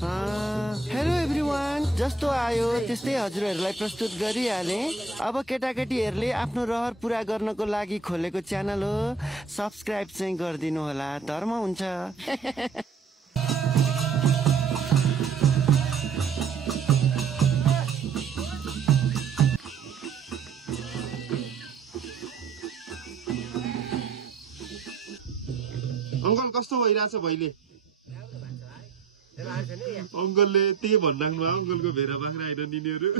Hello everyone, जस्तो आयो त्यस्तै हजुरहरूलाई प्रस्तुत गरिहाले। अब केटाकेटीहरूले आफ्नो रहर पुरा गर्नको लागि खोलेको च्यानल हो, सब्स्क्राइब चाहिँ गरिदिनु होला, धर्म हुन्छ। अंकल कस्तो भइरहेछ भइले? अंकलले त्यही भनिराख्नु भयो, अंकलको भेरा बाख्रा आइन निनीहरू।